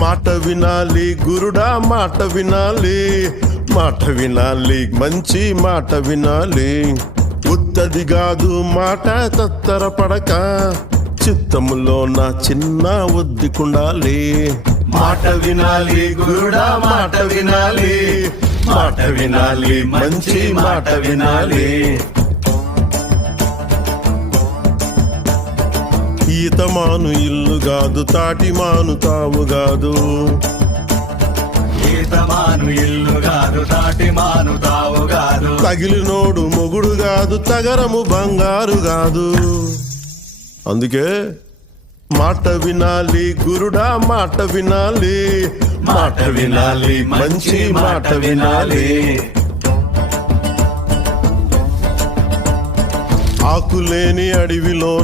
మాట వినాలి గురుడా, మాట వినాలి, మాట వినాలి, మంచి మాట వినాలి. ఉత్తది కాదు మాట తత్తర పడక, చిత్తములో నా చిన్న ఒద్దికుండాలి. మాట వినాలి గురుడా, మాట వినాలి, మాట వినాలి, మంచి మాట వినాలి. ఈతమాను ఇల్లు కాదు, తాటి మాను తావు కాదు. ఈతమాను ఇల్లు కాదు, తాటి మాను తావు కాదు. తగిలినోడు మొగుడు కాదు, తగరము బంగారు కాదు. అందుకే మాట వినాలి గురుడా, మాట వినాలి, మాట వినాలి, మంచి మాట వినాలి. ఆకులేని అడవిలో